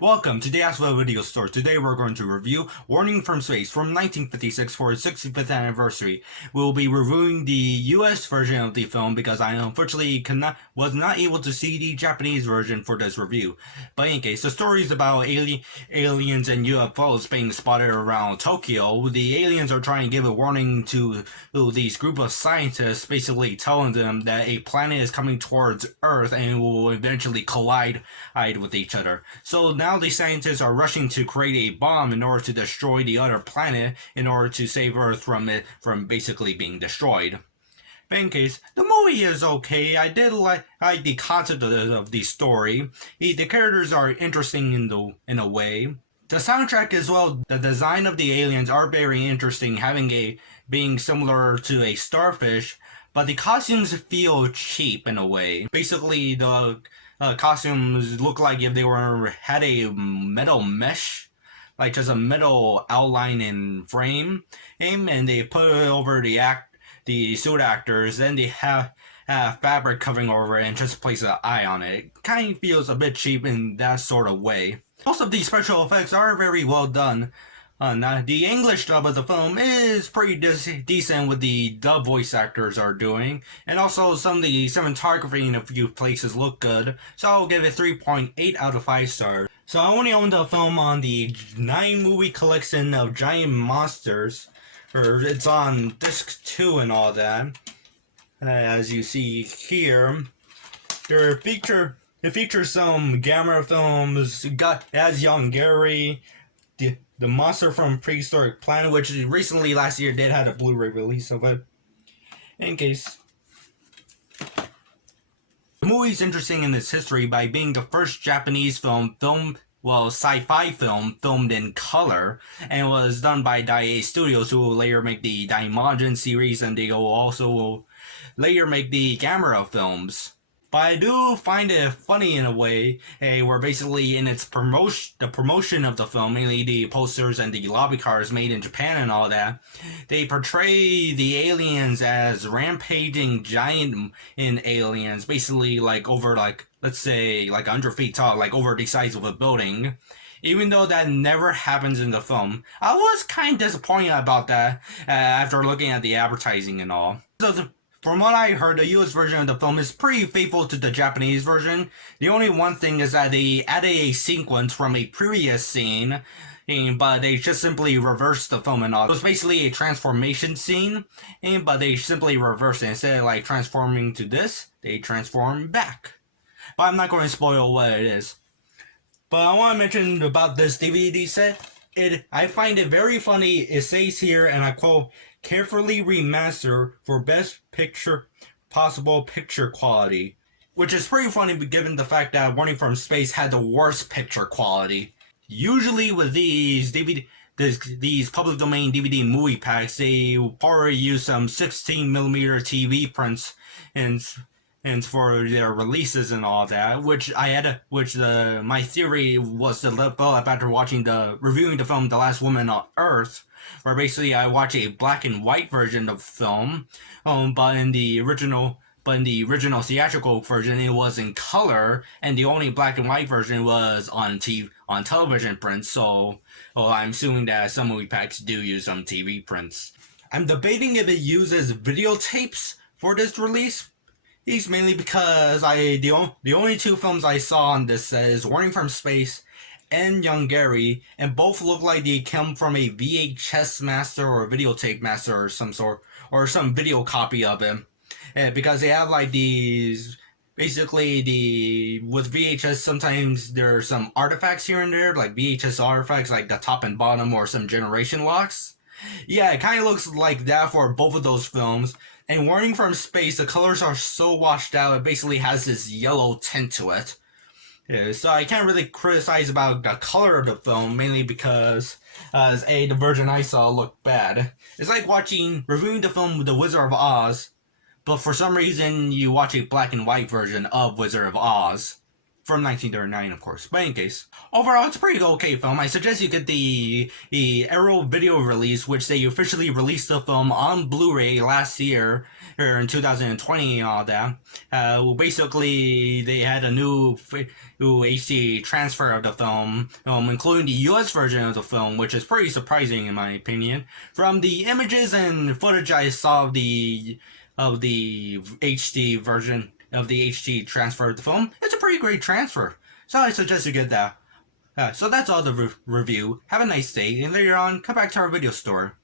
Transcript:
Welcome to the ACEVEDO video store. Today we're going to review Warning from Space from 1956 for its 65th anniversary. We'll be reviewing the US version of the film because I unfortunately was not able to see the Japanese version for this review. But in case, the story is about aliens and UFOs being spotted around Tokyo. The aliens are trying to give a warning to these group of scientists, basically telling them that a planet is coming towards Earth and will eventually collide with each other. So now the scientists are rushing to create a bomb in order to destroy the other planet in order to save Earth from basically being destroyed. But in case, the movie is okay. I did like the concept of the story. The characters are interesting in a way. The soundtrack as well, the design of the aliens are very interesting, being similar to a starfish, but the costumes feel cheap in a way. Basically, the costumes look like if they had a metal mesh, like just a metal outline and frame, and they put it over the suit actors, then they have fabric covering over it and just place an eye on it. It kind of feels a bit cheap in that sort of way. Most of the special effects are very well done. The English dub of the film is pretty decent with the dub voice actors are doing, and also some of the cinematography in a few places look good, so I'll give it 3.8 out of 5 stars. So I only own the film on the 9 movie collection of Giant Monsters, or it's on disc 2 and all that. As you see here, it features some Gamera films, as Young Gary, the Monster from Prehistoric Planet, which recently last year did have a Blu-ray release of it. In case, the movie is interesting in its history by being the first Japanese sci-fi film filmed in color, and was done by Daiei Studios, who will later make the Daimajin series, and they will also later make the Gamera films. But I do find it funny in a way, where basically in its promotion of the film, mainly the posters and the lobby cards made in Japan and all that, they portray the aliens as rampaging giant aliens, basically let's say 100 feet tall, like over the size of a building. Even though that never happens in the film, I was kind of disappointed about that after looking at the advertising and all. From what I heard, the US version of the film is pretty faithful to the Japanese version. The only one thing is that they added a sequence from a previous scene, but they just simply reversed the film and all. It was basically a transformation scene, but they simply reversed it. Instead of transforming to this, they transform back. But I'm not going to spoil what it is. But I want to mention about this DVD set. I find it very funny. It says here, and I quote, "Carefully remastered for best possible picture quality," which is pretty funny given the fact that Warning from Space had the worst picture quality. Usually with these public domain DVD movie packs, they probably use some 16mm TV prints and for their releases and all that, my theory was to develop after reviewing the film The Last Woman on Earth, where basically I watch a black and white version of the film, but in the original theatrical version it was in color, and the only black and white version was on television prints. So I'm assuming that some movie packs do use some TV prints. I'm debating if it uses videotapes for this release. These mainly because the only 2 films I saw on this is Warning from Space and Young Gary, and both look like they come from a VHS master or a videotape master of some sort, or some video copy of it, because they have these. Basically, with VHS, sometimes there are some artifacts here and there, like VHS artifacts, like the top and bottom, or some generation locks. Yeah, it kind of looks like that for both of those films. And Warning from Space, the colors are so washed out, it basically has this yellow tint to it. Yeah, so I can't really criticize about the color of the film, mainly because, the version I saw looked bad. It's like reviewing the film The Wizard of Oz, but for some reason you watch a black and white version of Wizard of Oz. from 1939, of course. But in case, overall, it's a pretty okay film. I suggest you get the Arrow video release, which they officially released the film on Blu-ray last year, or in 2020 and all that. Basically, they had a new HD transfer of the film, including the US version of the film, which is pretty surprising in my opinion. From the images and footage I saw of the HD version of the HD transfer of the film, it's a pretty great transfer. So I suggest you get that. So that's all the review. Have a nice day, and later on, come back to our video store.